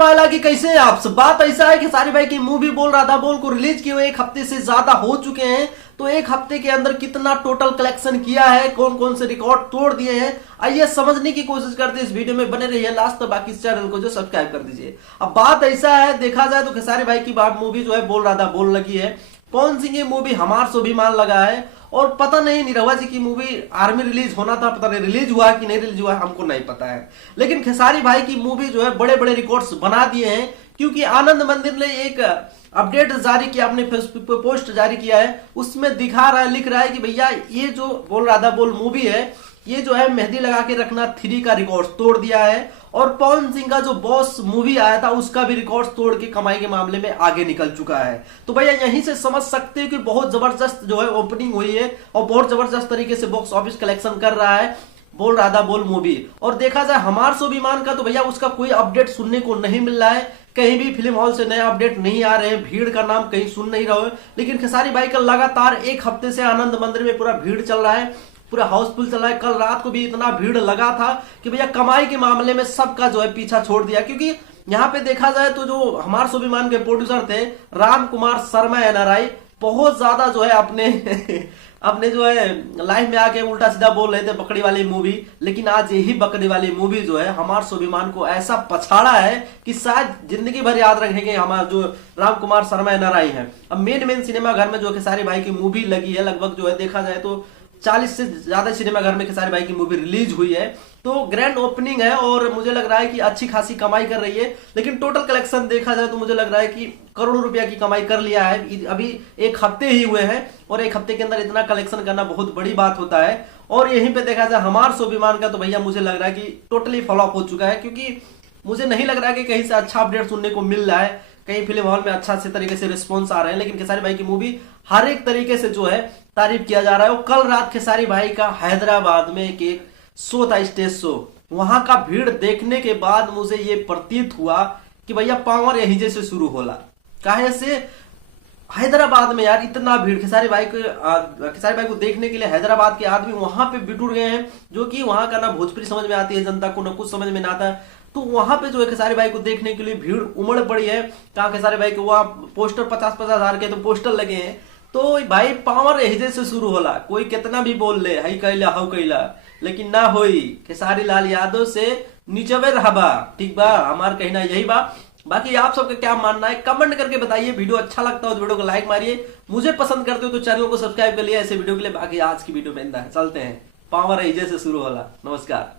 पाला कि कैसे हैं आप सब। बात ऐसा है कि खेसारी भाई की मूवी बोल राधा बोल को रिलीज किए हुए 1 हफ्ते से ज्यादा हो चुके हैं। तो 1 हफ्ते के अंदर कितना टोटल कलेक्शन किया है, कौन कौन से रिकॉर्ड तोड़ दिए हैं, आइए समझने की कोशिश करते हैं। इस वीडियो में बने रहिए लास्ट तक, बाकी इस चैनल को जो सब्सक्राइब कर दीजिए। अब बात ऐसा है, देखा जाए तो खेसारी भाई की बात मूवी जो है बोल राधा बोल लगी है। कौन सी ये मूवी हमार स्वाभिमान लगा है, और पता नहीं निरहुआ जी की मूवी आर्मी रिलीज होना था, पता नहीं रिलीज हुआ कि नहीं रिलीज हुआ हमको नहीं पता है। लेकिन खेसारी भाई की मूवी जो है बड़े बड़े रिकॉर्ड्स बना दिए हैं, क्योंकि आनंद मंदिर ने एक अपडेट जारी किया, अपने फेसबुक पे पोस्ट जारी किया है। उसमें दिखा रहा है, लिख रहा है कि भैया ये जो बोल राधा बोल मूवी है, ये जो है मेहंदी लगा के रखना 3 का रिकॉर्ड तोड़ दिया है। और पवन सिंह का जो बॉस मूवी आया था उसका भी रिकॉर्ड तोड़ के कमाई के मामले में आगे निकल चुका है। तो भैया यहीं से समझ सकते हो कि बहुत जबरदस्त जो है ओपनिंग हुई है और बहुत जबरदस्त तरीके से बॉक्स ऑफिस कलेक्शन कर रहा है बोल राधा बोल मूवी। और देखा जाए हमार स्वाभिमान का, तो भैया उसका कोई अपडेट सुनने को नहीं मिल रहा है, कहीं भी फिल्म हॉल से नया अपडेट नहीं आ रहे हैं, भीड़ का नाम कहीं सुन नहीं रहे हो। लेकिन खेसारी भाई का लगातार 1 हफ्ते से आनंद मंदिर में पूरा भीड़ चल रहा है, पूरा हाउसफुल चल रहा है। कल रात को भी इतना भीड़ लगा था कि भैया कमाई के मामले में सबका जो है पीछा छोड़ दिया। क्योंकि यहाँ पे देखा जाए तो जो हमारे स्वाभिमान के प्रोड्यूसर थे राम कुमार शर्मा एनआरआई, बहुत ज्यादा जो है अपने अपने जो है लाइफ में आके उल्टा सीधा बोल रहे थे बकरी वाली मूवी। लेकिन आज यही बकरी वाली मूवी जो है हमारे स्वाभिमान को ऐसा पछाड़ा है कि शायद जिंदगी भर याद रखेंगे हमारा जो राम कुमार शर्मा एनआरआई है। अब मेन सिनेमा घर में जो खेसारी भाई की मूवी लगी है, लगभग जो है देखा जाए तो 40 से ज्यादा सिनेमा घर में खेसारी भाई की मूवी रिलीज हुई है। तो ग्रैंड ओपनिंग है और मुझे लग रहा है कि अच्छी खासी कमाई कर रही है। लेकिन टोटल कलेक्शन देखा जाए तो मुझे लग रहा है कि करोड़ों रुपया की कमाई कर लिया है। अभी 1 हफ्ते ही हुए हैं और 1 हफ्ते के अंदर इतना कलेक्शन करना बहुत बड़ी बात होता है। और यहीं पे देखा जाए हमार स्वाभिमान का, तो भैया मुझे लग रहा है कि टोटली फ्लॉप हो चुका है। क्योंकि मुझे नहीं लग रहा है कि कहीं से अच्छा अपडेट सुनने को मिल रहा है, कहीं फिल्म हॉल में अच्छा से तरीके से रिस्पॉन्स आ रहे हैं। लेकिन खेसारी भाई की मूवी हर एक तरीके से जो है तारीफ किया जा रहा है। और कल रात खेसारी भाई का हैदराबाद में एक शो था, स्टेज शो, वहां का भीड़ देखने के बाद मुझे ये प्रतीत हुआ कि भैया पावर यहीं जैसे शुरू होला। काहे से हैदराबाद में यार इतना भीड़ खेसारी भाई को देखने के लिए हैदराबाद के आदमी वहां पे बिटुर गए हैं, जो कि वहां का ना भोजपुरी समझ में आती है जनता को, ना कुछ समझ में ना आता है। तो वहां पे जो है खेसारी भाई को देखने के लिए भीड़ उमड़ पड़ी है। कहा खेसारी भाई के वहां पोस्टर 50-50 हजार के तो पोस्टर लगे हैं। तो भाई पावर यही से शुरू होला, कोई कितना भी बोल ले हई कैला हऊ कैला, लेकिन ना होई खेसारी लाल यादव से नीचवे रहबा। ठीक बा, हमार कहना यही बा। बाकी आप सबका क्या मानना है कमेंट करके बताइए। वीडियो अच्छा लगता हो तो वीडियो को लाइक मारिए, मुझे पसंद करते हो तो चैनल को सब्सक्राइब कर लिया ऐसे वीडियो के लिए। बाकी आज की वीडियो में चलते हैं, पावर यही से शुरू होला। नमस्कार।